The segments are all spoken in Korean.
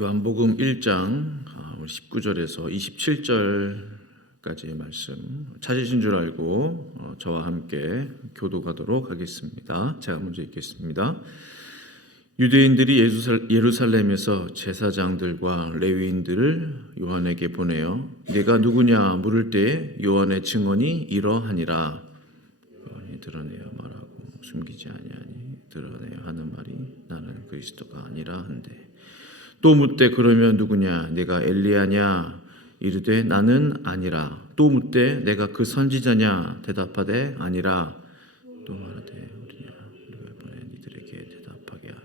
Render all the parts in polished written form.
요한복음 1장 19절에서 27절까지의 말씀 찾으신 줄 알고 저와 함께 교독하도록 하겠습니다. 제가 먼저 읽겠습니다. 유대인들이 예루살렘에서 제사장들과 레위인들을 요한에게 보내어 네가 누구냐 물을 때 요한의 증언이 이러하니라. 요한이 드러내어 말하고 숨기지 아니하니 드러내어 하는 말이 나는 그리스도가 아니라 한데 또 묻되 그러면 누구냐 네가 엘리야냐 이르되 나는 아니라 또 묻되 내가 그 선지자냐 대답하되 아니라 또 말하되 우리냐 우리가 보내 니들에게 대답하게 하라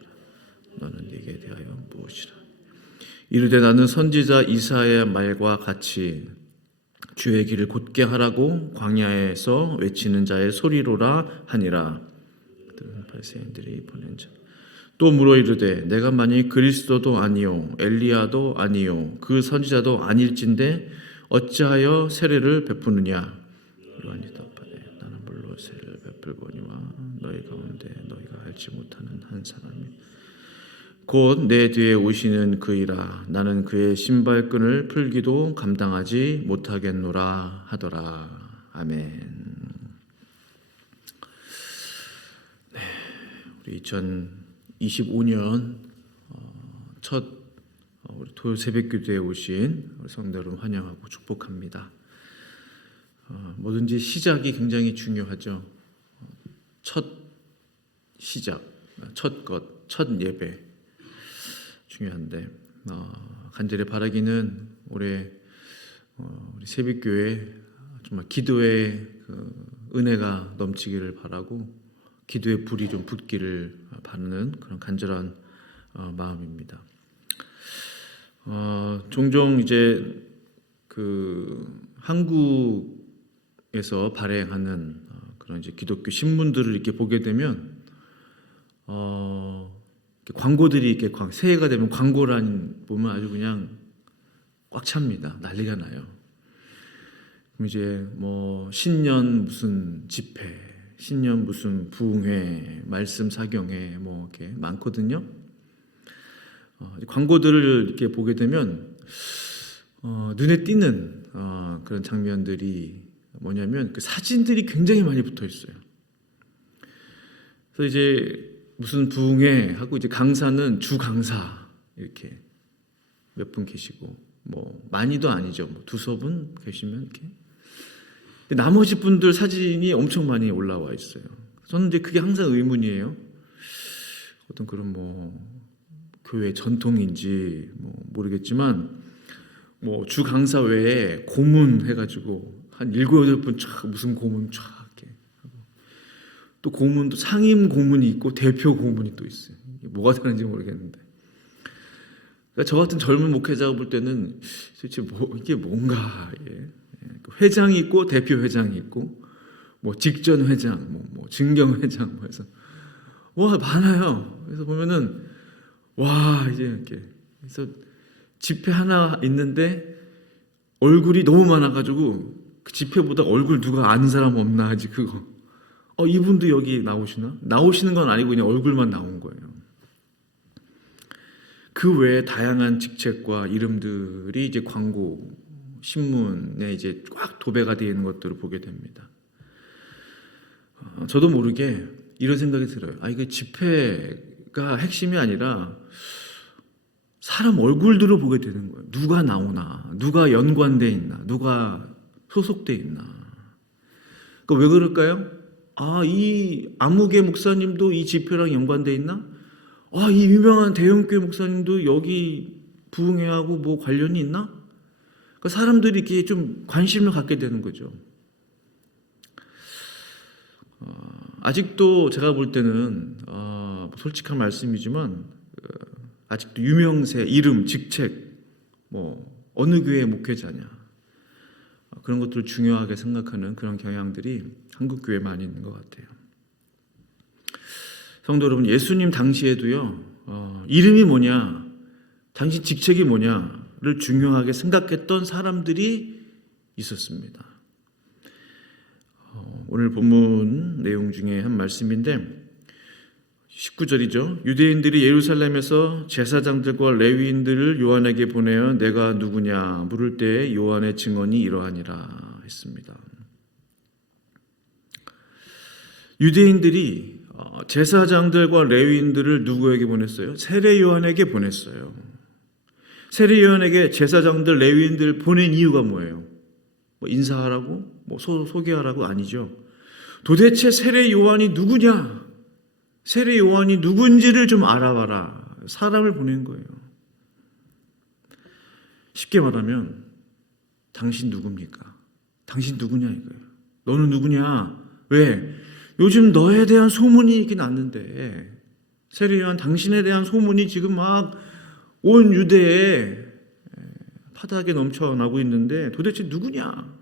너는 네게 대하여 무엇이라 이르되 나는 선지자 이사야의 말과 같이 주의 길을 곧게 하라고 광야에서 외치는 자의 소리로라 하니라. 바리새인들이 보낸 자 또 물어 이르되 내가 만일 그리스도도 아니요 엘리야도 아니요 그 선지자도 아닐진데 어찌하여 세례를 베푸느냐. 요한이 답하되 나는 물로 세례를 베풀거니와 너희 가운데 너희가 알지 못하는 한 사람이 곧 내 뒤에 오시는 그이라 나는 그의 신발끈을 풀기도 감당하지 못하겠노라 하더라. 아멘. 네, 우리 2025년 첫 우리 토요 새벽기도에 오신 성도 여러분 환영하고 축복합니다. 뭐든지 시작이 굉장히 중요하죠. 첫 시작, 첫 예배 중요한데 간절히 바라기는 올해 우리 새벽교회 정말 기도의 은혜가 넘치기를 바라고 기도의 불이 좀 붙기를 바라는 그런 간절한 마음입니다. 종종 이제 한국에서 발행하는 그런 이제 기독교 신문들을 이렇게 보게 되면 광고들이 이렇게 새해가 되면 광고란 보면 아주 그냥 꽉 찹니다. 난리가 나요. 그럼 이제 뭐 신년 무슨 집회, 신년 무슨 부흥회, 말씀 사경회 뭐 이렇게 많거든요. 광고들을 이렇게 보게 되면 눈에 띄는 그런 장면들이 뭐냐면 그 사진들이 굉장히 많이 붙어 있어요. 그래서 이제 무슨 부흥회 하고 이제 강사는 주 강사 이렇게 몇 분 계시고 뭐 많이도 아니죠. 뭐 두서 분 계시면 이렇게. 나머지 분들 사진이 엄청 많이 올라와 있어요. 저는 이제 그게 항상 의문이에요. 어떤 그런 뭐 교회 전통인지 뭐 모르겠지만 뭐 주 강사 외에 고문 해가지고 한 7, 8분 쫙 무슨 고문 쫙 이렇게 하고 또 고문도 상임 고문이 있고 대표 고문이 또 있어요. 뭐가 다른지 모르겠는데. 그러니까 저 같은 젊은 목회자가 볼 때는 도대체 이게 뭔가 회장이 있고 대표 회장이 있고 뭐 직전 회장, 뭐 증경 회장 뭐 해서 와 많아요. 그래서 보면은 와 이제 이렇게 그래서 집회 하나 있는데 얼굴이 너무 많아가지고 그 집회보다 얼굴 누가 아는 사람 없나 하지 그거. 이분도 여기 나오시는 건 아니고 그냥 얼굴만 나온 거예요. 그 외에 다양한 직책과 이름들이 이제 광고 신문에 이제 꽉 도배가 되어 있는 것들을 보게 됩니다. 저도 모르게 이런 생각이 들어요. 이게 집회가 핵심이 아니라 사람 얼굴들을 보게 되는 거예요. 누가 나오나, 누가 연관돼 있나, 누가 소속돼 있나. 그러니까 왜 그럴까요? 이 아무개 목사님도 이 집회랑 연관돼 있나? 이 유명한 대형교회 목사님도 여기 부흥회하고 뭐 관련이 있나? 사람들이 이렇게 좀 관심을 갖게 되는 거죠. 아직도 제가 볼 때는 솔직한 말씀이지만 아직도 유명세, 이름, 직책, 뭐 어느 교회 목회자냐 그런 것들을 중요하게 생각하는 그런 경향들이 한국 교회에 많이 있는 것 같아요. 성도 여러분, 예수님 당시에도요 이름이 뭐냐, 당신 직책이 뭐냐 를 중요하게 생각했던 사람들이 있었습니다. 오늘 본문 내용 중에 한 말씀인데 19절이죠. 유대인들이 예루살렘에서 제사장들과 레위인들을 요한에게 보내어 내가 누구냐 물을 때 요한의 증언이 이러하니라 했습니다. 유대인들이 제사장들과 레위인들을 누구에게 보냈어요? 세례 요한에게 보냈어요. 세례 요한에게 제사장들, 레위인들 보낸 이유가 뭐예요? 뭐 인사하라고? 뭐 소개하라고? 아니죠. 도대체 세례 요한이 누구냐? 세례 요한이 누군지를 좀 알아봐라. 사람을 보낸 거예요. 쉽게 말하면 당신 누굽니까? 당신 누구냐 이거예요. 너는 누구냐? 왜? 요즘 너에 대한 소문이 있긴 났는데 세례 요한 당신에 대한 소문이 지금 막 온 유대에 파다하게 넘쳐나고 있는데 도대체 누구냐?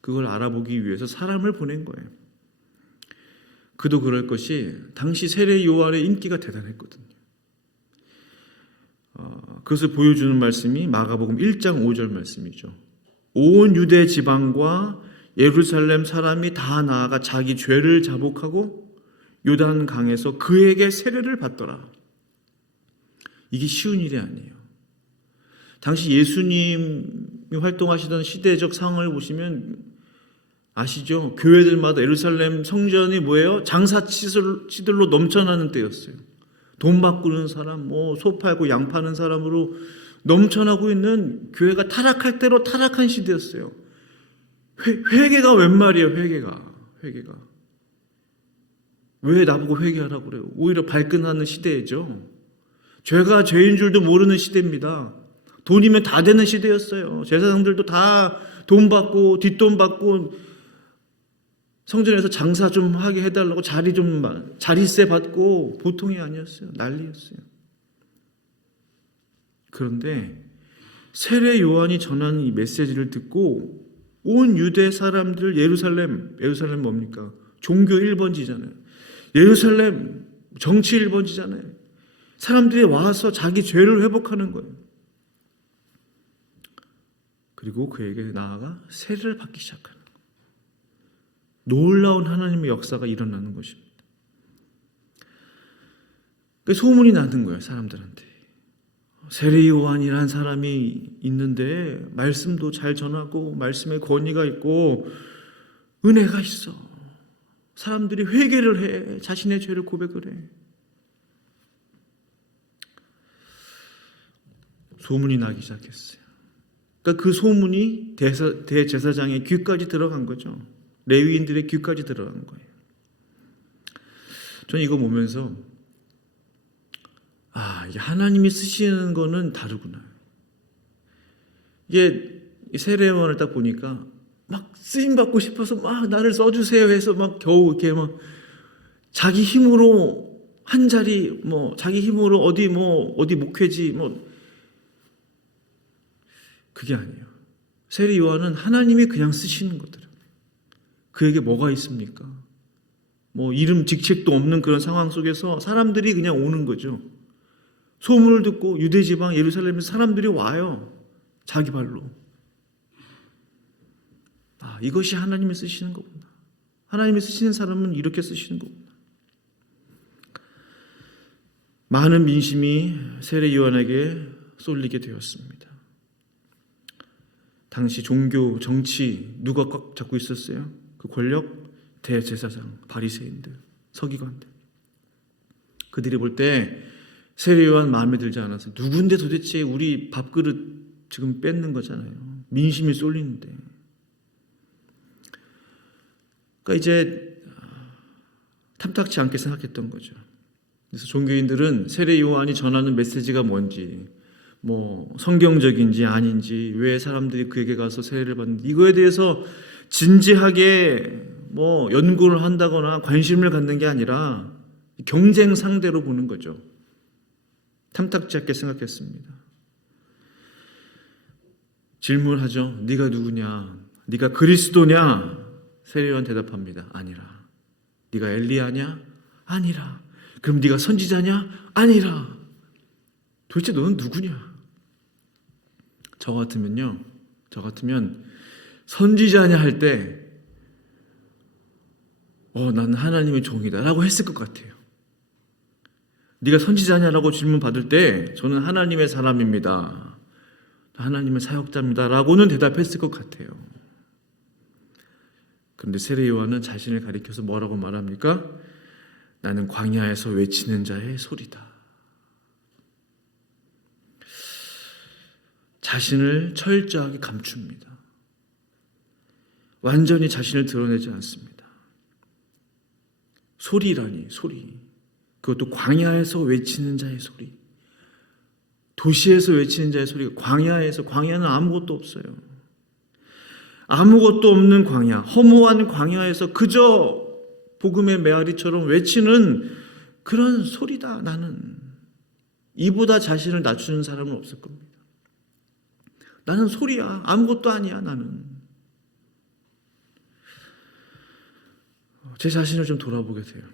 그걸 알아보기 위해서 사람을 보낸 거예요. 그도 그럴 것이 당시 세례 요한의 인기가 대단했거든요. 그것을 보여주는 말씀이 마가복음 1장 5절 말씀이죠. 온 유대 지방과 예루살렘 사람이 다 나아가 자기 죄를 자복하고 요단 강에서 그에게 세례를 받더라. 이게 쉬운 일이 아니에요. 당시 예수님이 활동하시던 시대적 상황을 보시면 아시죠? 교회들마다 예루살렘 성전이 뭐예요? 장사치들로 넘쳐나는 때였어요. 돈 바꾸는 사람, 소 팔고 양 파는 사람으로 넘쳐나고 있는 교회가 타락할 대로 타락한 시대였어요. 회개가 웬 말이에요? 회개가. 왜 나보고 회개하라고 그래요? 오히려 발끈하는 시대죠. 죄가 죄인 줄도 모르는 시대입니다. 돈이면 다 되는 시대였어요. 제사장들도 다 돈 받고 뒷돈 받고 성전에서 장사 좀 하게 해달라고 자리세 받고 보통이 아니었어요. 난리였어요. 그런데 세례 요한이 전하는 이 메시지를 듣고 온 유대 사람들 예루살렘 뭡니까? 종교 1번지잖아요. 예루살렘 정치 1번지잖아요. 사람들이 와서 자기 죄를 회복하는 거예요. 그리고 그에게 나아가 세례를 받기 시작하는 거예요. 놀라운 하나님의 역사가 일어나는 것입니다. 소문이 나는 거예요, 사람들한테. 세례 요한이라는 사람이 있는데 말씀도 잘 전하고 말씀에 권위가 있고 은혜가 있어. 사람들이 회개를 해. 자신의 죄를 고백을 해. 소문이 나기 시작했어요. 그러니까 그 소문이 대제사장의 귀까지 들어간 거죠. 레위인들의 귀까지 들어간 거예요. 저는 이거 보면서 이게 하나님이 쓰시는 거는 다르구나. 이게 세례요한을 딱 보니까 막 쓰임 받고 싶어서 막 나를 써주세요 해서 막 겨우 이렇게 막 자기 힘으로 한 자리 자기 힘으로 어디 목회지 그게 아니에요. 세례 요한은 하나님이 그냥 쓰시는 것들이에요. 그에게 뭐가 있습니까? 이름 직책도 없는 그런 상황 속에서 사람들이 그냥 오는 거죠. 소문을 듣고 유대 지방 예루살렘에서 사람들이 와요. 자기 발로. 이것이 하나님이 쓰시는 거구나. 하나님이 쓰시는 사람은 이렇게 쓰시는 거구나. 많은 민심이 세례 요한에게 쏠리게 되었습니다. 당시 종교, 정치 누가 꽉 잡고 있었어요? 그 권력, 대제사장, 바리새인들, 서기관들. 그들이 볼 때 세례 요한 마음에 들지 않아서 누군데 도대체 우리 밥그릇 지금 뺏는 거잖아요. 민심이 쏠리는데. 그러니까 이제 탐탁치 않게 생각했던 거죠. 그래서 종교인들은 세례 요한이 전하는 메시지가 뭔지, 성경적인지 아닌지, 왜 사람들이 그에게 가서 세례를 받는지 이거에 대해서 진지하게 연구를 한다거나 관심을 갖는 게 아니라 경쟁 상대로 보는 거죠. 탐탁지 않게 생각했습니다. 질문하죠. 네가 누구냐? 네가 그리스도냐? 세례 요한 대답합니다. 아니라. 네가 엘리야냐? 아니라. 그럼 네가 선지자냐? 아니라. 도대체 너는 누구냐? 저 같으면 선지자냐 할 때 나는 하나님의 종이다 라고 했을 것 같아요. 네가 선지자냐라고 질문 받을 때 저는 하나님의 사람입니다, 하나님의 사역자입니다 라고는 대답했을 것 같아요. 그런데 세례 요한은 자신을 가리켜서 뭐라고 말합니까? 나는 광야에서 외치는 자의 소리다. 자신을 철저하게 감춥니다. 완전히 자신을 드러내지 않습니다. 소리라니, 소리. 그것도 광야에서 외치는 자의 소리. 도시에서 외치는 자의 소리가 광야는 아무것도 없어요. 아무것도 없는 광야, 허무한 광야에서 그저 복음의 메아리처럼 외치는 그런 소리다. 나는 이보다 자신을 낮추는 사람은 없을 겁니다. 나는 소리야. 아무것도 아니야. 나는. 제 자신을 좀 돌아보게 돼요.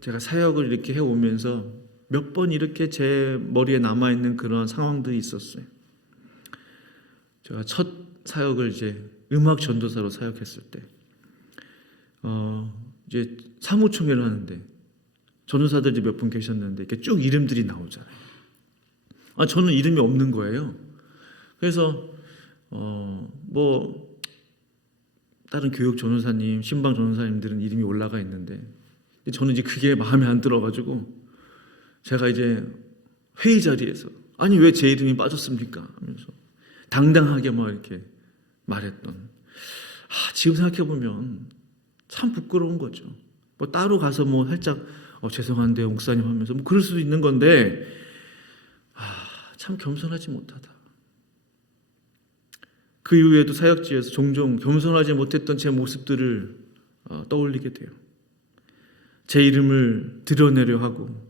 제가 사역을 이렇게 해오면서 몇 번 이렇게 제 머리에 남아있는 그런 상황들이 있었어요. 제가 첫 사역을 이제 음악 전도사로 사역했을 때, 이제 사무총회를 하는데 전도사들이 몇 분 계셨는데 이렇게 쭉 이름들이 나오잖아요. 저는 이름이 없는 거예요. 그래서 다른 교육 전도사님, 신방 전도사님들은 이름이 올라가 있는데 저는 이제 그게 마음에 안 들어가지고 제가 이제 회의 자리에서 아니 왜 제 이름이 빠졌습니까? 하면서 당당하게 막 이렇게 말했던. 지금 생각해 보면 참 부끄러운 거죠. 따로 가서 살짝 죄송한데 목사님 하면서 그럴 수도 있는 건데 참 겸손하지 못하다. 그 이후에도 사역지에서 종종 겸손하지 못했던 제 모습들을 떠올리게 돼요. 제 이름을 드러내려 하고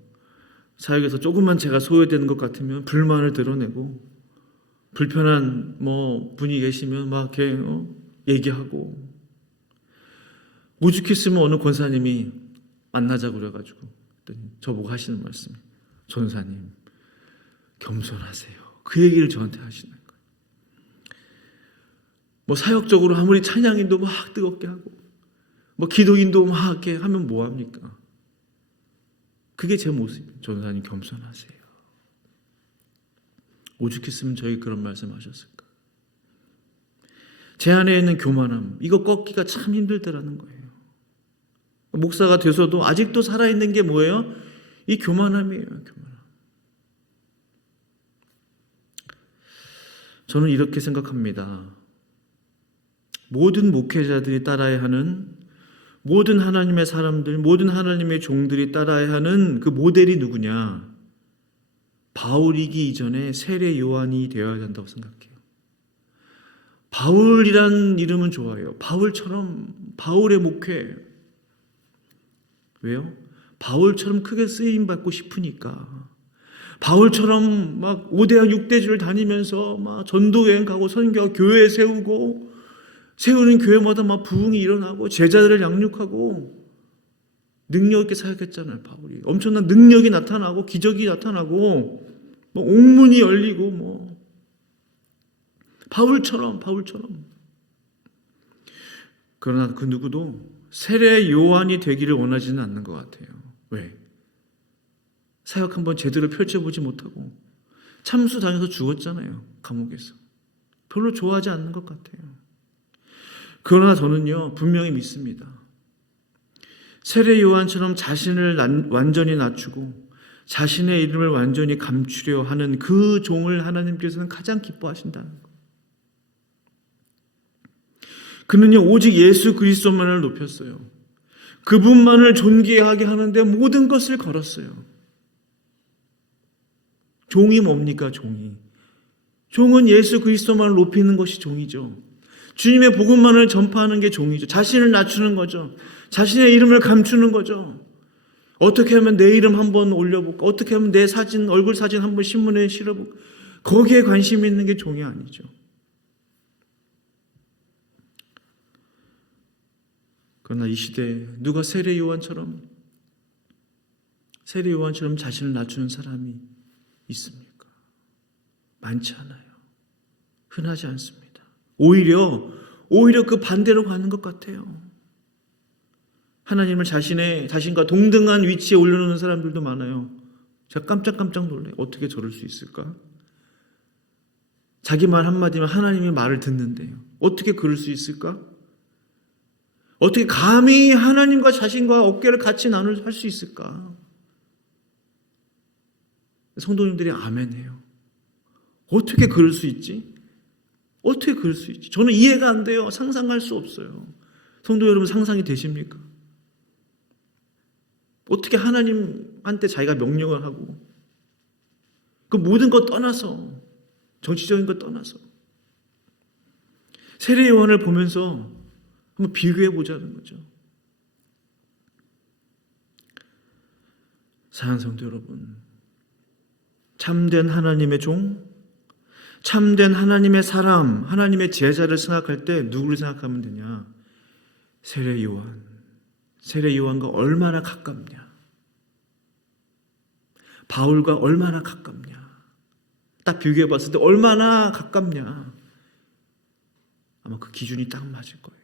사역에서 조금만 제가 소외되는 것 같으면 불만을 드러내고 불편한 분이 계시면 막 이렇게 얘기하고 오죽했으면 어느 권사님이 만나자고 그래가지고 저보고 하시는 말씀이 전사님 겸손하세요. 그 얘기를 저한테 하시는 거예요. 사역적으로 아무리 찬양인도 막 뜨겁게 하고 기도인도 막 이렇게 하면 뭐합니까? 그게 제 모습이에요. 전사님 겸손하세요. 오죽했으면 저희 그런 말씀 하셨을까? 제 안에 있는 교만함, 이거 꺾기가 참 힘들더라는 거예요. 목사가 돼서도 아직도 살아있는 게 뭐예요? 이 교만함이에요. 교만함. 저는 이렇게 생각합니다. 모든 목회자들이 따라야 하는, 모든 하나님의 사람들, 모든 하나님의 종들이 따라야 하는 그 모델이 누구냐? 바울이기 이전에 세례 요한이 되어야 한다고 생각해요. 바울이란 이름은 좋아요. 바울처럼, 바울의 목회. 왜요? 바울처럼 크게 쓰임받고 싶으니까. 바울처럼 막 5대학 6대주를 다니면서 막 전도여행 가고 선교하고 교회 세우고 세우는 교회마다 막 부흥이 일어나고 제자들을 양육하고 능력 있게 사역했잖아요. 바울이 엄청난 능력이 나타나고 기적이 나타나고 옥문이 열리고 바울처럼. 그러나 그 누구도 세례 요한이 되기를 원하지는 않는 것 같아요. 왜? 사역 한번 제대로 펼쳐보지 못하고 참수당해서 죽었잖아요. 감옥에서. 별로 좋아하지 않는 것 같아요. 그러나 저는요 분명히 믿습니다. 세례 요한처럼 자신을 완전히 낮추고 자신의 이름을 완전히 감추려 하는 그 종을 하나님께서는 가장 기뻐하신다는 것. 그는요 오직 예수 그리스도만을 높였어요. 그분만을 존귀하게 하는데 모든 것을 걸었어요. 종이 뭡니까? 종은 예수 그리스도만을 높이는 것이 종이죠. 주님의 복음만을 전파하는 게 종이죠. 자신을 낮추는 거죠. 자신의 이름을 감추는 거죠. 어떻게 하면 내 이름 한번 올려볼까? 어떻게 하면 내 사진, 얼굴 사진 한번 신문에 실어볼까? 거기에 관심 있는 게 종이 아니죠. 그러나 이 시대에 누가 세례 요한처럼 자신을 낮추는 사람이 있습니까? 많지 않아요. 흔하지 않습니다. 오히려 그 반대로 가는 것 같아요. 하나님을 자신과 동등한 위치에 올려놓는 사람들도 많아요. 제가 깜짝 놀라요. 어떻게 저럴 수 있을까? 자기 말 한마디면 하나님의 말을 듣는데요. 어떻게 그럴 수 있을까? 어떻게 감히 하나님과 자신과 어깨를 같이 할 수 있을까? 성도님들이 아멘해요. 어떻게 그럴 수 있지? 어떻게 그럴 수 있지? 저는 이해가 안 돼요. 상상할 수 없어요. 성도 여러분, 상상이 되십니까? 어떻게 하나님한테 자기가 명령을 하고 그 모든 것 떠나서, 정치적인 것 떠나서 세례 요한을 보면서 한번 비교해 보자는 거죠. 사랑하는 성도 여러분, 참된 하나님의 종, 참된 하나님의 사람, 하나님의 제자를 생각할 때 누구를 생각하면 되냐? 세례 요한. 세례 요한과 얼마나 가깝냐? 바울과 얼마나 가깝냐? 딱 비교해 봤을 때 얼마나 가깝냐? 아마 그 기준이 딱 맞을 거예요.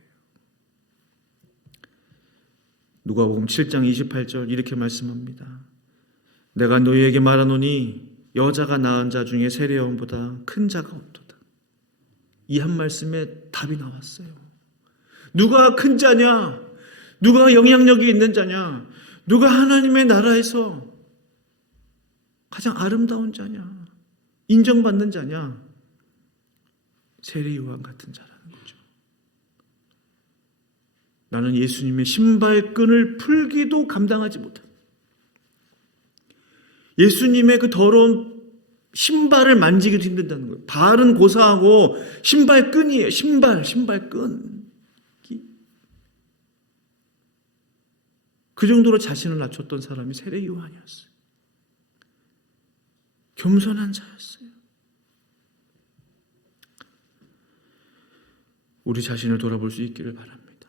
누가복음 7장 28절 이렇게 말씀합니다. 내가 너희에게 말하노니 여자가 낳은 자 중에 세례 요한보다 큰 자가 없도다. 이 한 말씀에 답이 나왔어요. 누가 큰 자냐? 누가 영향력이 있는 자냐? 누가 하나님의 나라에서 가장 아름다운 자냐? 인정받는 자냐? 세례 요한 같은 자라는 거죠. 나는 예수님의 신발끈을 풀기도 감당하지 못한다. 예수님의 그 더러운 신발을 만지기도 힘든다는 거예요. 발은 고사하고 신발끈이에요. 신발끈. 그 정도로 자신을 낮췄던 사람이 세례 요한이었어요. 겸손한 자였어요. 우리 자신을 돌아볼 수 있기를 바랍니다.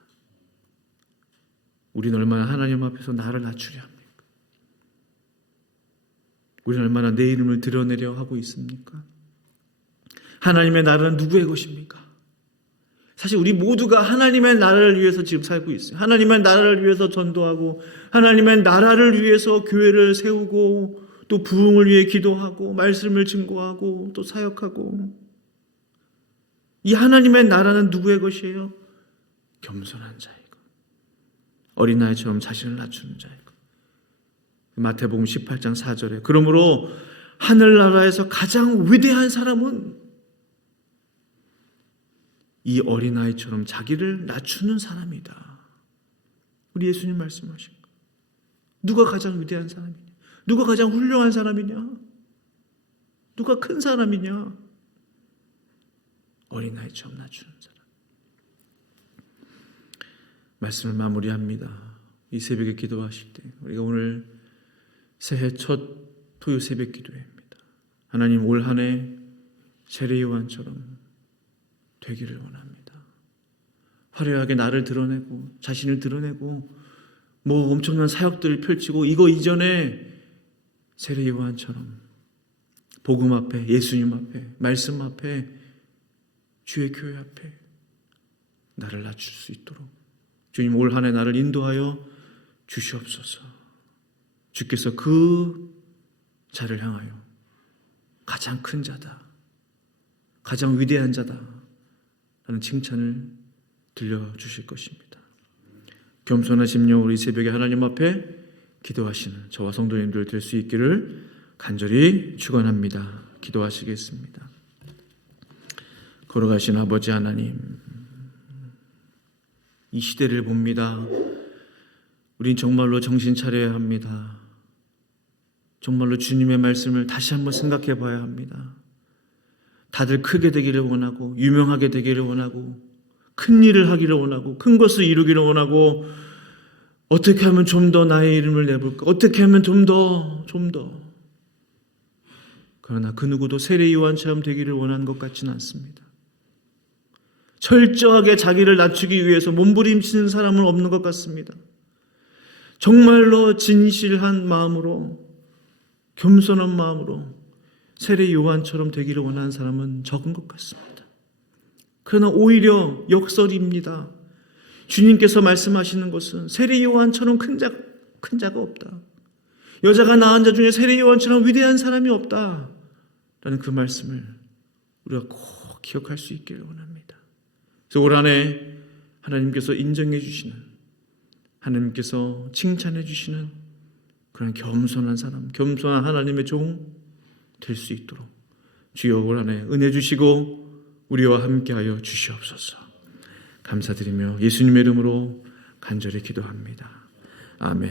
우리는 얼마나 하나님 앞에서 나를 낮추려 합니까? 우리는 얼마나 내 이름을 드러내려 하고 있습니까? 하나님의 나라는 누구의 것입니까? 사실 우리 모두가 하나님의 나라를 위해서 지금 살고 있어요. 하나님의 나라를 위해서 전도하고, 하나님의 나라를 위해서 교회를 세우고, 또 부흥을 위해 기도하고, 말씀을 증거하고, 또 사역하고. 이 하나님의 나라는 누구의 것이에요? 겸손한 자이고, 어린아이처럼 자신을 낮추는 자이고. 마태복음 18장 4절에 그러므로 하늘나라에서 가장 위대한 사람은 이 어린아이처럼 자기를 낮추는 사람이다. 우리 예수님 말씀하신 거. 누가 가장 위대한 사람이냐? 누가 가장 훌륭한 사람이냐? 누가 큰 사람이냐? 어린아이처럼 낮추는 사람. 말씀을 마무리합니다. 이 새벽에 기도하실 때 우리가 오늘 새해 첫 토요 새벽 기도회입니다. 하나님, 올 한 해 세례 요한처럼 되기를 원합니다. 화려하게 나를 드러내고 자신을 드러내고 뭐 엄청난 사역들을 펼치고 이거 이전에 세례 요한처럼 복음 앞에, 예수님 앞에, 말씀 앞에, 주의 교회 앞에 나를 낮출 수 있도록 주님, 올 한 해 나를 인도하여 주시옵소서. 주께서 그 자를 향하여 가장 큰 자다, 가장 위대한 자다 라는 칭찬을 들려주실 것입니다. 겸손한 심령, 우리 새벽에 하나님 앞에 기도하시는 저와 성도님들 될 수 있기를 간절히 축원합니다. 기도하시겠습니다. 걸어가신 아버지 하나님, 이 시대를 봅니다. 우린 정말로 정신 차려야 합니다. 정말로 주님의 말씀을 다시 한번 생각해 봐야 합니다. 다들 크게 되기를 원하고, 유명하게 되기를 원하고, 큰 일을 하기를 원하고, 큰 것을 이루기를 원하고, 어떻게 하면 좀 더 나의 이름을 내볼까? 어떻게 하면 좀 더. 그러나 그 누구도 세례 요한처럼 되기를 원하는 것 같지는 않습니다. 철저하게 자기를 낮추기 위해서 몸부림치는 사람은 없는 것 같습니다. 정말로 진실한 마음으로, 겸손한 마음으로 세례 요한처럼 되기를 원하는 사람은 적은 것 같습니다. 그러나 오히려 역설입니다. 주님께서 말씀하시는 것은 세례 요한처럼 큰 자가 없다. 여자가 낳은 자 중에 세례 요한처럼 위대한 사람이 없다. 라는 그 말씀을 우리가 꼭 기억할 수 있기를 원합니다. 그래서 올 한 해 하나님께서 인정해 주시는, 하나님께서 칭찬해 주시는 그런 겸손한 사람, 겸손한 하나님의 종 될 수 있도록 주여 올 한 해 은혜 주시고 우리와 함께하여 주시옵소서. 감사드리며 예수님의 이름으로 간절히 기도합니다. 아멘.